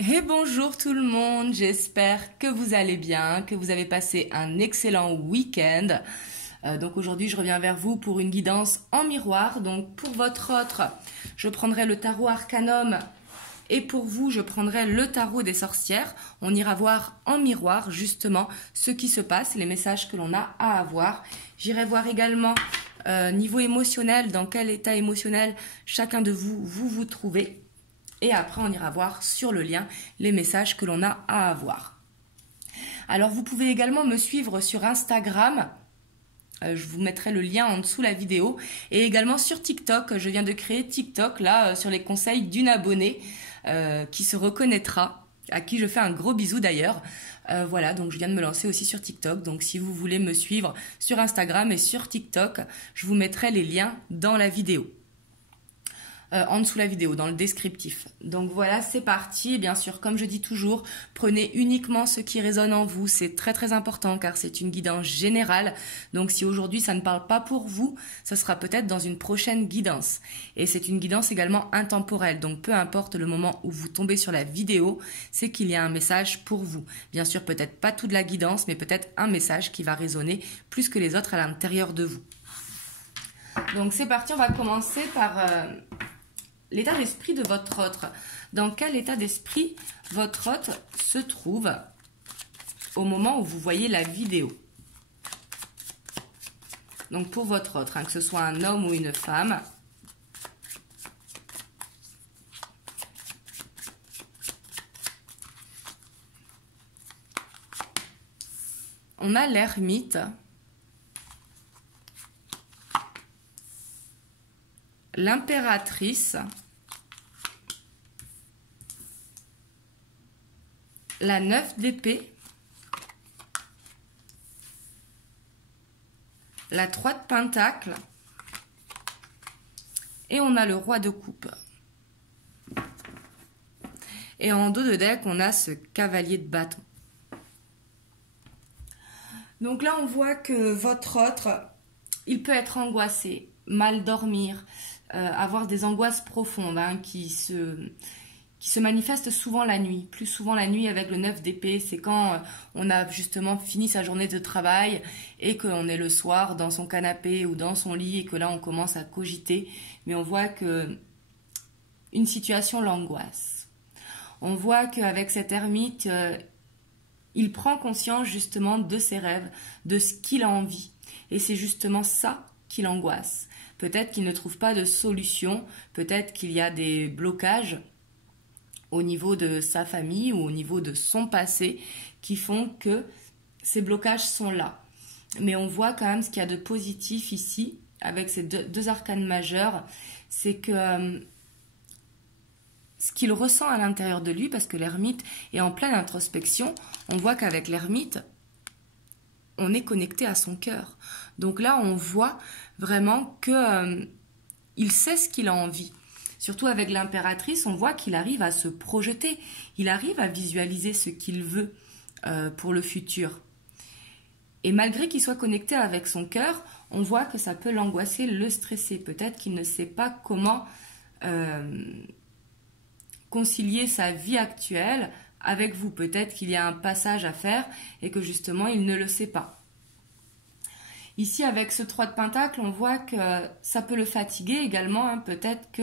Et bonjour tout le monde, j'espère que vous allez bien, que vous avez passé un excellent week-end. Donc aujourd'hui je reviens vers vous pour une guidance en miroir. Donc pour votre autre, je prendrai le tarot Arcanum et pour vous je prendrai le tarot des sorcières. On ira voir en miroir justement ce qui se passe, les messages que l'on a à avoir. J'irai voir également niveau émotionnel, dans quel état émotionnel chacun de vous trouvez. Et après, on ira voir sur le lien les messages que l'on a à avoir. Alors, vous pouvez également me suivre sur Instagram. Je vous mettrai le lien en dessous la vidéo. Et également sur TikTok. Je viens de créer TikTok, là, sur les conseils d'une abonnée qui se reconnaîtra, à qui je fais un gros bisou d'ailleurs. Voilà, donc je viens de me lancer aussi sur TikTok. Donc, si vous voulez me suivre sur Instagram et sur TikTok, je vous mettrai les liens dans la vidéo. En dessous la vidéo, dans le descriptif. Donc voilà, c'est parti. Et bien sûr, comme je dis toujours, prenez uniquement ce qui résonne en vous. C'est très très important car c'est une guidance générale. Donc si aujourd'hui ça ne parle pas pour vous, ça sera peut-être dans une prochaine guidance. Et c'est une guidance également intemporelle. Donc peu importe le moment où vous tombez sur la vidéo, c'est qu'il y a un message pour vous. Bien sûr, peut-être pas toute la guidance, mais peut-être un message qui va résonner plus que les autres à l'intérieur de vous. Donc c'est parti, on va commencer par l'état d'esprit de votre autre. Dans quel état d'esprit votre autre se trouve au moment où vous voyez la vidéo? Donc pour votre autre, que ce soit un homme ou une femme. On a l'ermite, l'impératrice, la 9 d'épée, la 3 de pentacle et on a le roi de coupe. Et en dos de deck, on a ce cavalier de bâton. Donc là, on voit que votre autre, il peut être angoissé, mal dormir, avoir des angoisses profondes qui se manifestent souvent la nuit. Plus souvent la nuit avec le 9 d'épée, c'est quand on a justement fini sa journée de travail et qu'on est le soir dans son canapé ou dans son lit et que là on commence à cogiter. Mais on voit que une situation l'angoisse. On voit qu'avec cet ermite, il prend conscience justement de ses rêves, de ce qu'il a envie. Et c'est justement ça qui l'angoisse. Peut-être qu'il ne trouve pas de solution, peut-être qu'il y a des blocages au niveau de sa famille ou au niveau de son passé qui font que ces blocages sont là. Mais on voit quand même ce qu'il y a de positif ici avec ces deux arcanes majeures, c'est que ce qu'il ressent à l'intérieur de lui, parce que l'ermite est en pleine introspection, on voit qu'avec l'ermite, on est connecté à son cœur. Donc là, on voit vraiment que il sait ce qu'il a envie. Surtout avec l'impératrice, on voit qu'il arrive à se projeter. Il arrive à visualiser ce qu'il veut pour le futur. Et malgré qu'il soit connecté avec son cœur, on voit que ça peut l'angoisser, le stresser. Peut-être qu'il ne sait pas comment concilier sa vie actuelle avec vous. Peut-être qu'il y a un passage à faire et que justement, il ne le sait pas. Ici, avec ce 3 de pentacle, on voit que ça peut le fatiguer également. Peut-être que,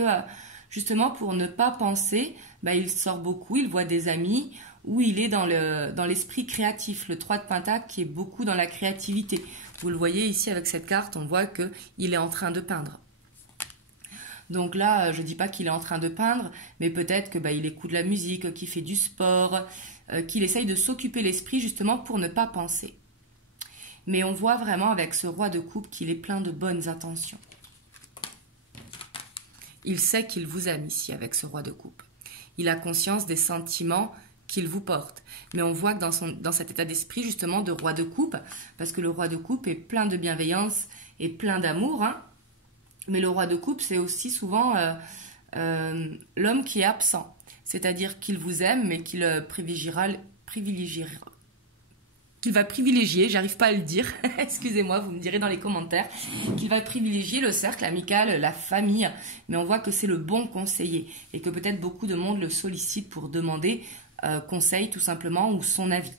justement, pour ne pas penser, il sort beaucoup, il voit des amis, ou il est dans l'esprit créatif. Le 3 de pentacle qui est beaucoup dans la créativité. Vous le voyez ici avec cette carte, on voit qu'il est en train de peindre. Donc là, je ne dis pas qu'il est en train de peindre, mais peut-être qu'il écoute la musique, qu'il fait du sport, qu'il essaye de s'occuper l'esprit justement pour ne pas penser. Mais on voit vraiment avec ce roi de coupe qu'il est plein de bonnes intentions. Il sait qu'il vous aime ici avec ce roi de coupe. Il a conscience des sentiments qu'il vous porte. Mais on voit que dans cet état d'esprit justement de roi de coupe, parce que le roi de coupe est plein de bienveillance et plein d'amour. Mais le roi de coupe, c'est aussi souvent l'homme qui est absent. C'est-à-dire qu'il vous aime, mais qu'il privilégiera qu'il va privilégier, j'arrive pas à le dire, excusez-moi, vous me direz dans les commentaires, qu'il va privilégier le cercle amical, la famille, mais on voit que c'est le bon conseiller et que peut-être beaucoup de monde le sollicite pour demander conseil tout simplement ou son avis.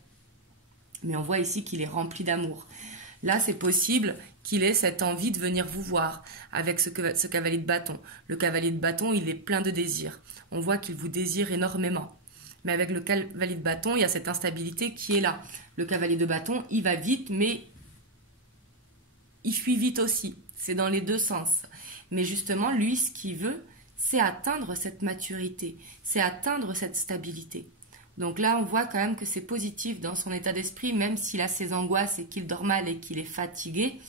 Mais on voit ici qu'il est rempli d'amour. Là, c'est possible qu'il ait cette envie de venir vous voir avec ce cavalier de bâton. Le cavalier de bâton, il est plein de désir. On voit qu'il vous désire énormément. Mais avec le cavalier de bâton, il y a cette instabilité qui est là. Le cavalier de bâton, il va vite, mais il fuit vite aussi. C'est dans les deux sens. Mais justement, lui, ce qu'il veut, c'est atteindre cette maturité, c'est atteindre cette stabilité. Donc là, on voit quand même que c'est positif dans son état d'esprit, même s'il a ses angoisses et qu'il dort mal et qu'il est fatigué,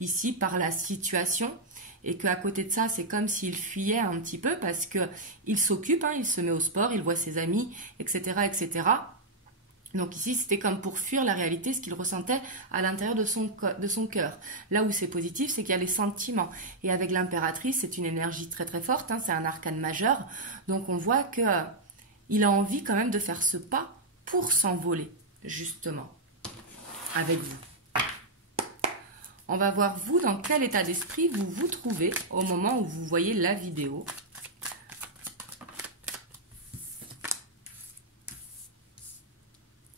ici, par la situation, et qu'à côté de ça, c'est comme s'il fuyait un petit peu, parce qu'il s'occupe, il se met au sport, il voit ses amis, etc., etc. Donc ici, c'était comme pour fuir la réalité, ce qu'il ressentait à l'intérieur de son cœur. Là où c'est positif, c'est qu'il y a les sentiments. Et avec l'impératrice, c'est une énergie très très forte, c'est un arcane majeur. Donc on voit que il a envie quand même de faire ce pas pour s'envoler, justement, avec vous. On va voir vous dans quel état d'esprit vous vous trouvez au moment où vous voyez la vidéo.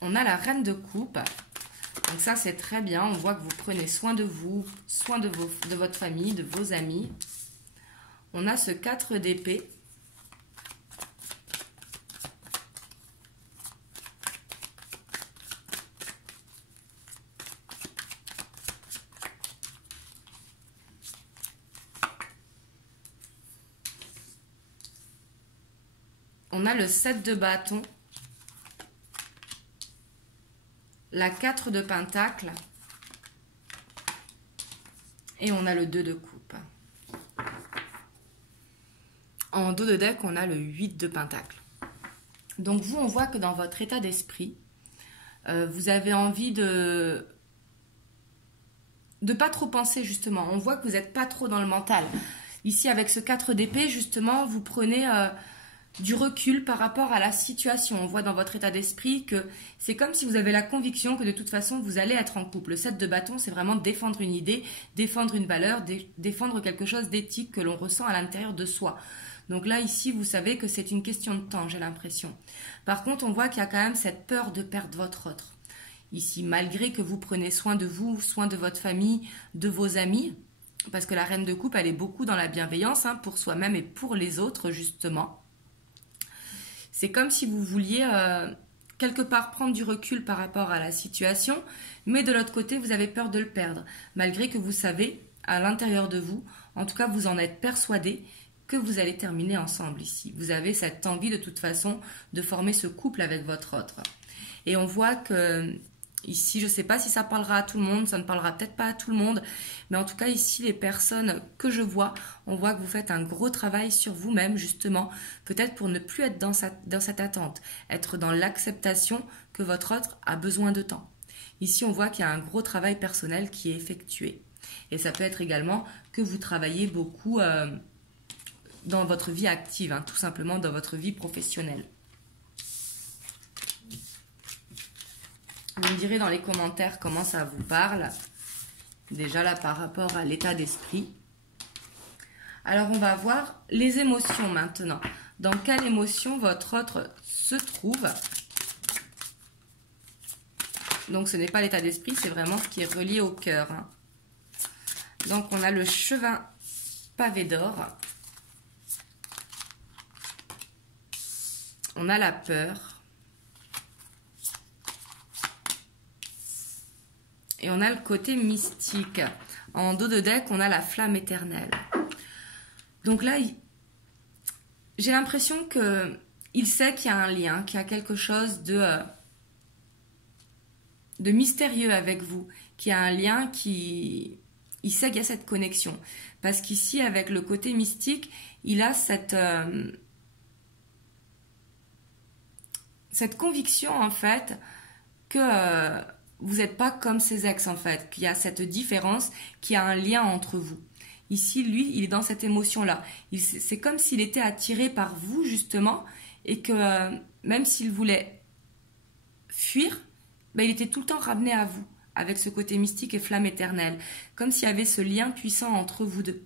On a la reine de coupe. Donc ça, c'est très bien. On voit que vous prenez soin de vous, soin de votre famille, de vos amis. On a ce 4 d'épée. On a le 7 de bâton, la 4 de pentacle et on a le 2 de coupe. En dos de deck, on a le 8 de pentacle. Donc vous, on voit que dans votre état d'esprit, vous avez envie de pas trop penser justement. On voit que vous n'êtes pas trop dans le mental. Ici, avec ce 4 d'épée, justement, vous prenez du recul par rapport à la situation. On voit dans votre état d'esprit que c'est comme si vous avez la conviction que de toute façon, vous allez être en couple. Le 7 de bâton, c'est vraiment défendre une idée, défendre une valeur, défendre quelque chose d'éthique que l'on ressent à l'intérieur de soi. Donc là, ici, vous savez que c'est une question de temps, j'ai l'impression. Par contre, on voit qu'il y a quand même cette peur de perdre votre autre. Ici, malgré que vous prenez soin de vous, soin de votre famille, de vos amis, parce que la reine de coupe, elle est beaucoup dans la bienveillance, pour soi-même et pour les autres, justement. C'est comme si vous vouliez quelque part prendre du recul par rapport à la situation, mais de l'autre côté, vous avez peur de le perdre, malgré que vous savez, à l'intérieur de vous, en tout cas vous en êtes persuadé, que vous allez terminer ensemble ici. Vous avez cette envie de toute façon de former ce couple avec votre autre. Et on voit que ici, je ne sais pas si ça parlera à tout le monde, ça ne parlera peut-être pas à tout le monde, mais en tout cas ici, les personnes que je vois, on voit que vous faites un gros travail sur vous-même justement, peut-être pour ne plus être dans cette attente, être dans l'acceptation que votre autre a besoin de temps. Ici, on voit qu'il y a un gros travail personnel qui est effectué. Et ça peut être également que vous travaillez beaucoup dans votre vie active, tout simplement dans votre vie professionnelle. Vous me direz dans les commentaires comment ça vous parle. Déjà là par rapport à l'état d'esprit. Alors on va voir les émotions maintenant. Dans quelle émotion votre autre se trouve. Donc ce n'est pas l'état d'esprit, c'est vraiment ce qui est relié au cœur. Donc on a le chevin pavé d'or. On a la peur. Et on a le côté mystique. En dos de deck, on a la flamme éternelle. Donc là, j'ai l'impression qu'il sait qu'il y a un lien, qu'il y a quelque chose de mystérieux avec vous, qu'il y a un lien il sait qu'il y a cette connexion. Parce qu'ici, avec le côté mystique, il a cette conviction, en fait, que vous n'êtes pas comme ses ex, en fait, qu'il y a cette différence, qu'il y a un lien entre vous. Ici, lui, il est dans cette émotion-là. C'est comme s'il était attiré par vous, justement, et que même s'il voulait fuir, il était tout le temps ramené à vous, avec ce côté mystique et flamme éternelle, comme s'il y avait ce lien puissant entre vous deux.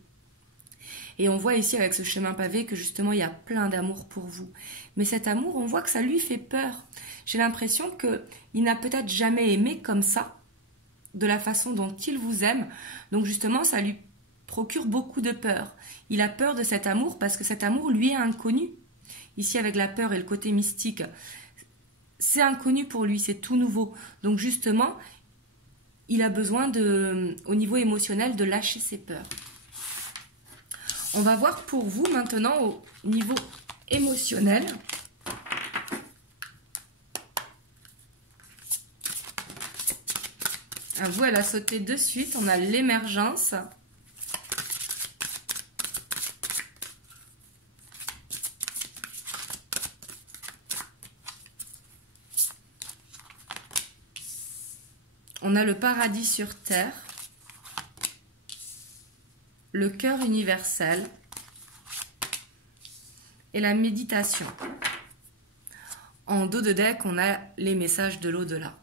Et on voit ici avec ce chemin pavé que justement il y a plein d'amour pour vous. Mais cet amour, on voit que ça lui fait peur. J'ai l'impression qu'il n'a peut-être jamais aimé comme ça, de la façon dont il vous aime. Donc justement, ça lui procure beaucoup de peur. Il a peur de cet amour parce que cet amour lui est inconnu. Ici avec la peur et le côté mystique, c'est inconnu pour lui, c'est tout nouveau. Donc justement, il a besoin au niveau émotionnel de lâcher ses peurs. On va voir pour vous maintenant au niveau émotionnel. À vous, elle a sauté de suite. On a l'émergence. On a le paradis sur terre. Le cœur universel. Et la méditation. En dos de deck, on a les messages de l'au-delà.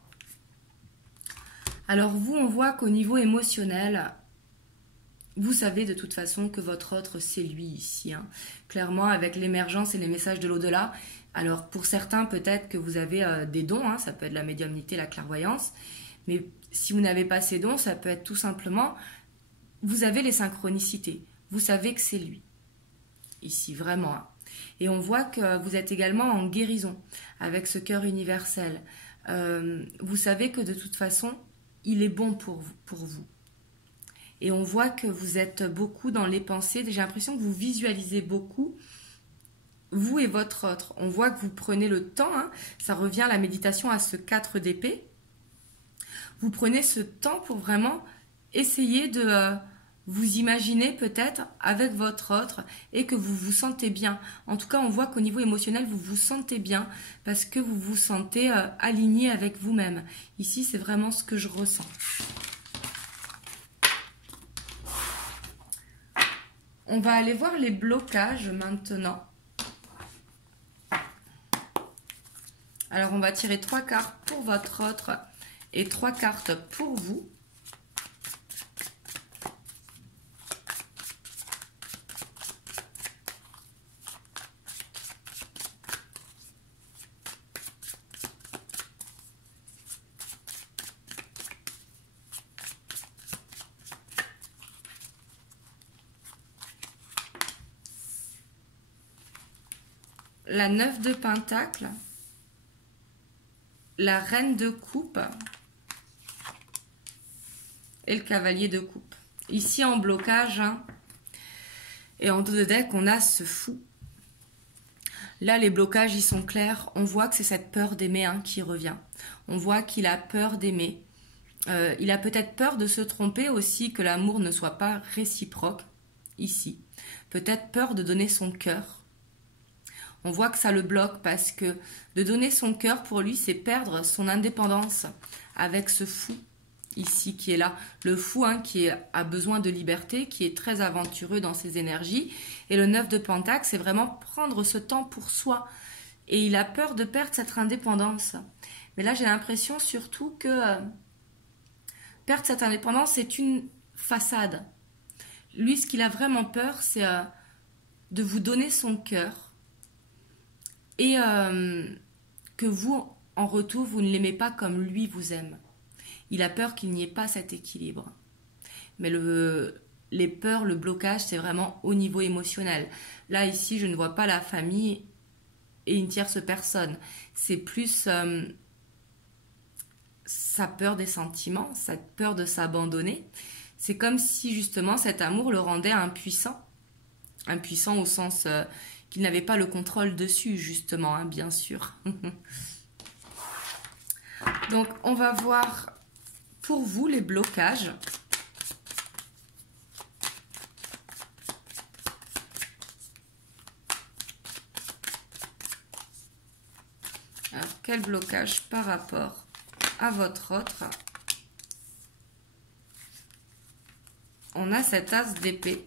Alors vous, on voit qu'au niveau émotionnel, vous savez de toute façon que votre autre, c'est lui ici. Hein. Clairement, avec l'émergence et les messages de l'au-delà. Alors pour certains, peut-être que vous avez des dons, hein, ça peut être la médiumnité, la clairvoyance. Mais si vous n'avez pas ces dons, ça peut être tout simplement, vous avez les synchronicités. Vous savez que c'est lui. Ici, vraiment. Hein. Et on voit que vous êtes également en guérison avec ce cœur universel. Vous savez que de toute façon, il est bon pour vous. Et on voit que vous êtes beaucoup dans les pensées. J'ai l'impression que vous visualisez beaucoup, vous et votre autre. On voit que vous prenez le temps. Hein, ça revient à la méditation à ce 4 d'épée. Vous prenez ce temps pour vraiment essayer de vous imaginer peut-être avec votre autre et que vous vous sentez bien. En tout cas, on voit qu'au niveau émotionnel, vous vous sentez bien parce que vous vous sentez aligné avec vous-même. Ici, c'est vraiment ce que je ressens. On va aller voir les blocages maintenant. Alors, on va tirer 3 cartes pour votre autre et 3 cartes pour vous. La 9 de Pentacle, la Reine de Coupe et le Cavalier de Coupe. Ici en blocage, hein, et en dos de deck, on a ce Fou. Là, les blocages, ils sont clairs. On voit que c'est cette peur d'aimer hein, qui revient. On voit qu'il a peur d'aimer. Il a peut-être peur de se tromper aussi, que l'amour ne soit pas réciproque, ici. Peut-être peur de donner son cœur. On voit que ça le bloque parce que de donner son cœur pour lui, c'est perdre son indépendance avec ce fou ici qui est là. Le fou hein, qui a besoin de liberté, qui est très aventureux dans ses énergies. Et le 9 de Pentacle, c'est vraiment prendre ce temps pour soi. Et il a peur de perdre cette indépendance. Mais là, j'ai l'impression surtout que perdre cette indépendance, c'est une façade. Lui, ce qu'il a vraiment peur, c'est de vous donner son cœur. Et que vous, en retour, vous ne l'aimez pas comme lui vous aime. Il a peur qu'il n'y ait pas cet équilibre. Mais les peurs, le blocage, c'est vraiment au niveau émotionnel. Là, ici, je ne vois pas la famille et une tierce personne. C'est plus sa peur des sentiments, cette peur de s'abandonner. C'est comme si, justement, cet amour le rendait impuissant. Impuissant au sens... qu'il n'avait pas le contrôle dessus, justement, hein, bien sûr. Donc, on va voir pour vous les blocages. Alors, quel blocage par rapport à votre autre? On a cet as d'épée.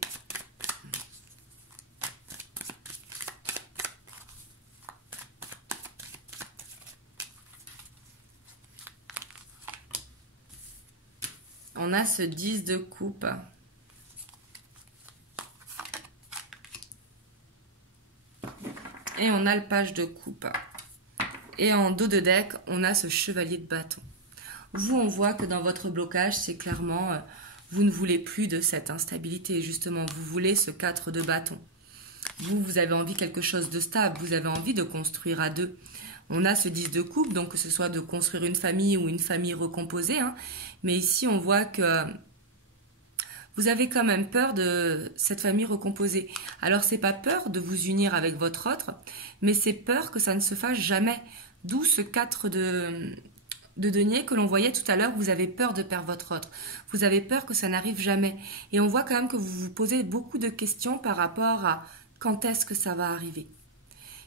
On a ce 10 de coupe. Et on a le page de coupe. Et en dos de deck, on a ce chevalier de bâton. Vous, on voit que dans votre blocage, c'est clairement, vous ne voulez plus de cette instabilité. Justement, vous voulez ce 4 de bâton. Vous avez envie de quelque chose de stable. Vous avez envie de construire à deux. On a ce 10 de coupe, donc que ce soit de construire une famille ou une famille recomposée. Hein. Mais ici, on voit que vous avez quand même peur de cette famille recomposée. Alors, c'est pas peur de vous unir avec votre autre, mais c'est peur que ça ne se fasse jamais. D'où ce 4 de denier que l'on voyait tout à l'heure. Vous avez peur de perdre votre autre. Vous avez peur que ça n'arrive jamais. Et on voit quand même que vous vous posez beaucoup de questions par rapport à quand est-ce que ça va arriver.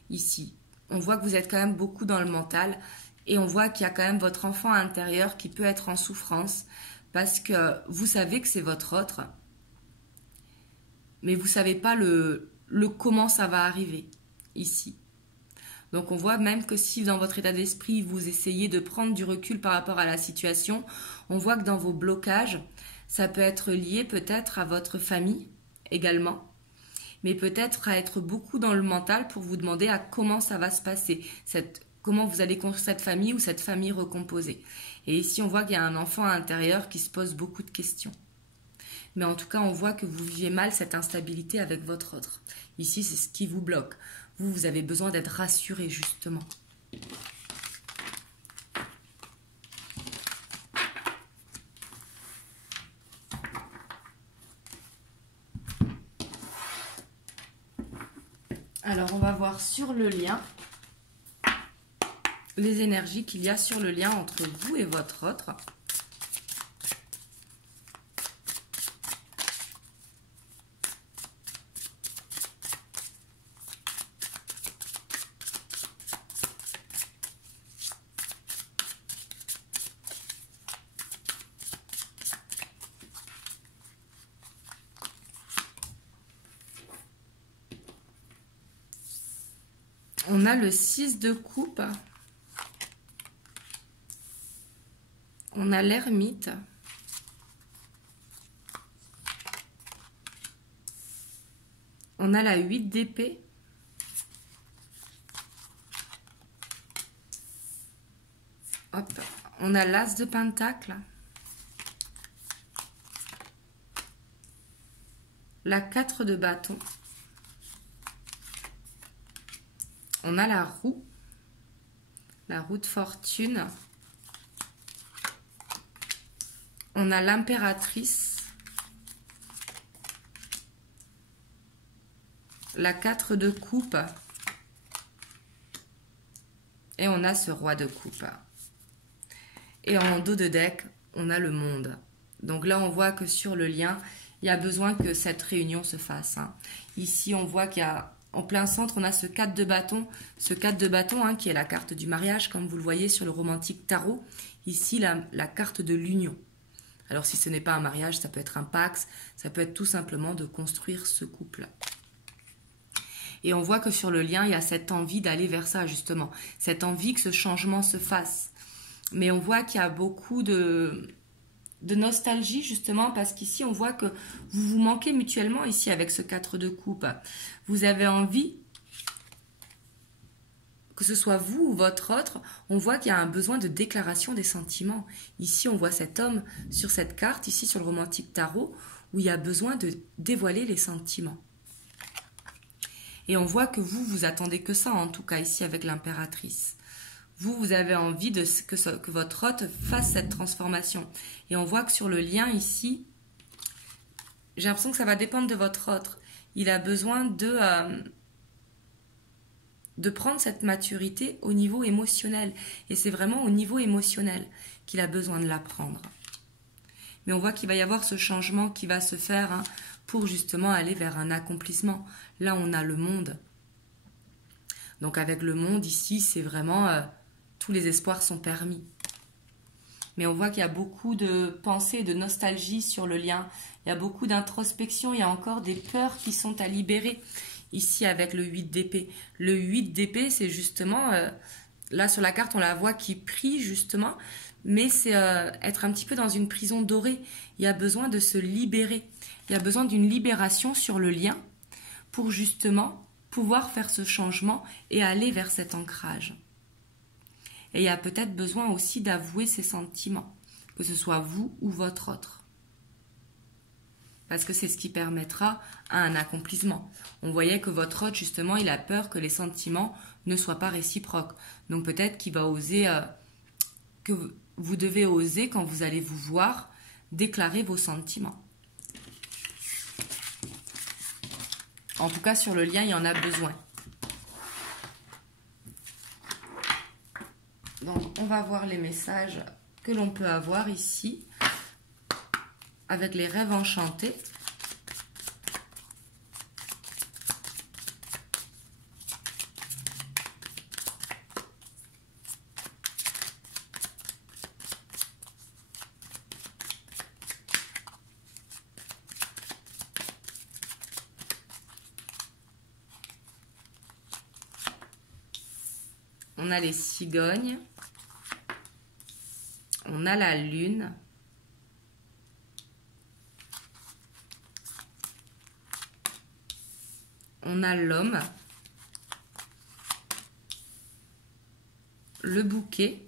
Ici, on voit que vous êtes quand même beaucoup dans le mental et on voit qu'il y a quand même votre enfant intérieur qui peut être en souffrance parce que vous savez que c'est votre autre, mais vous ne savez pas le comment ça va arriver ici. Donc on voit même que si dans votre état d'esprit, vous essayez de prendre du recul par rapport à la situation, on voit que dans vos blocages, ça peut être lié peut-être à votre famille également, mais peut-être à être beaucoup dans le mental pour vous demander à comment ça va se passer, comment vous allez construire cette famille ou cette famille recomposée. Et ici, on voit qu'il y a un enfant à l'intérieur qui se pose beaucoup de questions. Mais en tout cas, on voit que vous vivez mal cette instabilité avec votre autre. Ici, c'est ce qui vous bloque. Vous avez besoin d'être rassuré, justement. Alors, on va voir sur le lien les énergies qu'il y a sur le lien entre vous et votre autre. On a le 6 de coupe. On a l'ermite. On a la 8 d'épée. Hop. On a l'as de pentacle. La 4 de bâton. On a la roue de fortune. On a l'impératrice. La 4 de coupe. Et on a ce roi de coupe. Et en dos de deck, on a le monde. Donc là, on voit que sur le lien, il y a besoin que cette réunion se fasse. Hein. Ici, on voit qu'il y a en plein centre, on a ce 4 de bâton. Ce 4 de bâton, hein, qui est la carte du mariage, comme vous le voyez sur le romantique tarot. Ici, la carte de l'union. Alors, si ce n'est pas un mariage, ça peut être un pax. Ça peut être tout simplement de construire ce couple. Et on voit que sur le lien, il y a cette envie d'aller vers ça, justement. Cette envie que ce changement se fasse. Mais on voit qu'il y a beaucoup de nostalgie, justement, parce qu'ici, on voit que vous vous manquez mutuellement, ici, avec ce 4 de coupe. Vous avez envie, que ce soit vous ou votre autre, on voit qu'il y a un besoin de déclaration des sentiments. Ici, on voit cet homme sur cette carte, ici, sur le romantique tarot, où il y a besoin de dévoiler les sentiments. Et on voit que vous attendez que ça, en tout cas, ici, avec l'impératrice. Vous avez envie que votre hôte fasse cette transformation. Et on voit que sur le lien ici, j'ai l'impression que ça va dépendre de votre hôte. Il a besoin de prendre cette maturité au niveau émotionnel. Et c'est vraiment au niveau émotionnel qu'il a besoin de l'apprendre. Mais on voit qu'il va y avoir ce changement qui va se faire, hein, pour justement aller vers un accomplissement. Là, on a le monde. Donc avec le monde ici, c'est vraiment... tous les espoirs sont permis. Mais on voit qu'il y a beaucoup de pensées, de nostalgie sur le lien. Il y a beaucoup d'introspection. Il y a encore des peurs qui sont à libérer. Ici, avec le 8 d'épée. Le 8 d'épée, c'est justement... là, sur la carte, on la voit qui prie, justement. Mais c'est être un petit peu dans une prison dorée. Il y a besoin de se libérer. Il y a besoin d'une libération sur le lien pour justement pouvoir faire ce changement et aller vers cet ancrage. Et il y a peut-être besoin aussi d'avouer ses sentiments, que ce soit vous ou votre autre. Parce que c'est ce qui permettra à un accomplissement. On voyait que votre autre, justement, il a peur que les sentiments ne soient pas réciproques. Donc peut-être qu'il va oser, que vous devez oser, quand vous allez vous voir, déclarer vos sentiments. En tout cas, sur le lien, il y en a besoin. Donc, on va voir les messages que l'on peut avoir ici avec les rêves enchantés. On a les cigognes, on a la lune, on a l'homme, le bouquet,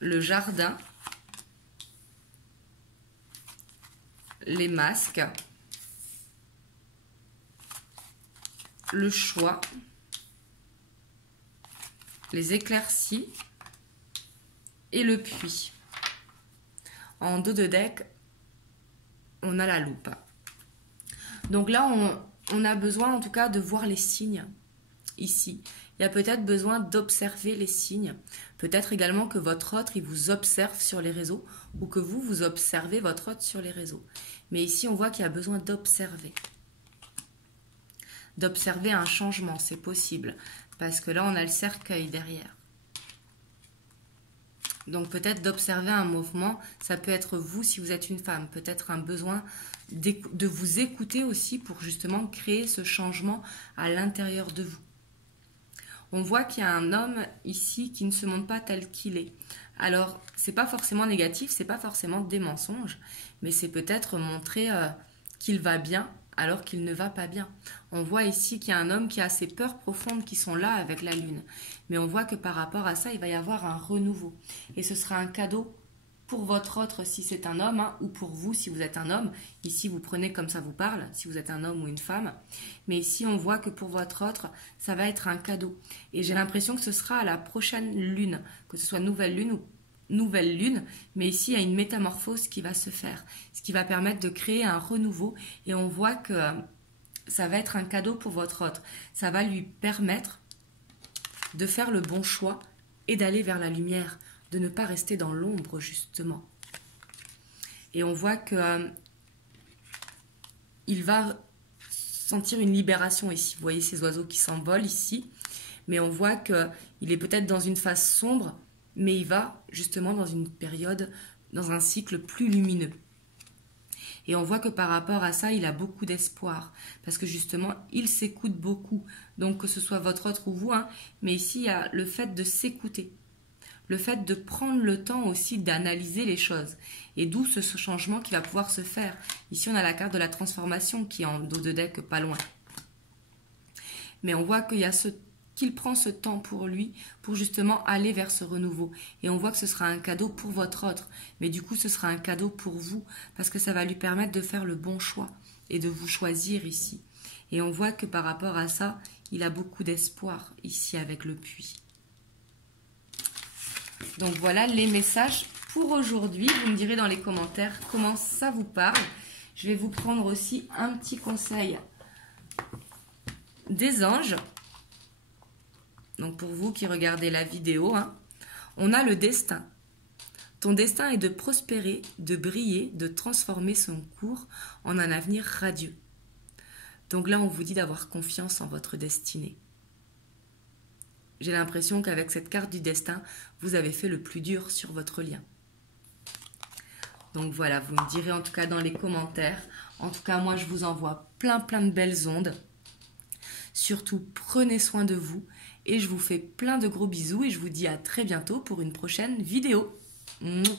le jardin, les masques, le choix, les éclaircies et le puits. En dos de deck, on a la loupe. Donc là, on a besoin en tout cas de voir les signes ici. Il y a peut-être besoin d'observer les signes. Peut-être également que votre autre, il vous observe sur les réseaux ou que vous observez votre autre sur les réseaux. Mais ici, on voit qu'il y a besoin d'observer. D'observer un changement, c'est possible. Parce que là, on a le cercueil derrière. Donc peut-être d'observer un mouvement, ça peut être vous si vous êtes une femme, peut-être un besoin de vous écouter aussi pour justement créer ce changement à l'intérieur de vous. On voit qu'il y a un homme ici qui ne se montre pas tel qu'il est. Alors, c'est pas forcément négatif, c'est pas forcément des mensonges, mais c'est peut-être montrer qu'il va bien alors qu'il ne va pas bien. On voit ici qu'il y a un homme qui a ces peurs profondes qui sont là avec la lune. Mais on voit que par rapport à ça, il va y avoir un renouveau. Et ce sera un cadeau pour votre autre si c'est un homme, hein, ou pour vous si vous êtes un homme. Ici, vous prenez comme ça vous parle, si vous êtes un homme ou une femme. Mais ici, on voit que pour votre autre, ça va être un cadeau. Et j'ai l'impression que ce sera à la prochaine lune, que ce soit nouvelle lune ou nouvelle lune, mais ici il y a une métamorphose qui va se faire, ce qui va permettre de créer un renouveau et on voit que ça va être un cadeau pour votre autre. Ça va lui permettre de faire le bon choix et d'aller vers la lumière, de ne pas rester dans l'ombre justement. Et on voit que il va sentir une libération ici. Vous voyez ces oiseaux qui s'envolent ici, mais on voit qu'il est peut-être dans une phase sombre, mais il va justement dans une période, dans un cycle plus lumineux. Et on voit que par rapport à ça, il a beaucoup d'espoir, parce que justement, il s'écoute beaucoup. Donc que ce soit votre autre ou vous, hein, mais ici, il y a le fait de s'écouter, le fait de prendre le temps aussi d'analyser les choses. Et d'où ce changement qui va pouvoir se faire. Ici, on a la carte de la transformation qui est en dos de deck, pas loin. Mais on voit qu'il y a qu'il prend ce temps pour lui, pour justement aller vers ce renouveau. Et on voit que ce sera un cadeau pour votre autre. Mais du coup, ce sera un cadeau pour vous, parce que ça va lui permettre de faire le bon choix et de vous choisir ici. Et on voit que par rapport à ça, il a beaucoup d'espoir ici avec le puits. Donc voilà les messages pour aujourd'hui. Vous me direz dans les commentaires comment ça vous parle. Je vais vous prendre aussi un petit conseil des anges. Donc pour vous qui regardez la vidéo, hein, on a le destin. Ton destin est de prospérer, de briller, de transformer son cours en un avenir radieux. Donc là, on vous dit d'avoir confiance en votre destinée. J'ai l'impression qu'avec cette carte du destin, vous avez fait le plus dur sur votre lien. Donc voilà, vous me direz en tout cas dans les commentaires. En tout cas, moi, je vous envoie plein de belles ondes. Surtout, prenez soin de vous. Et je vous fais plein de gros bisous et je vous dis à très bientôt pour une prochaine vidéo. Mouah.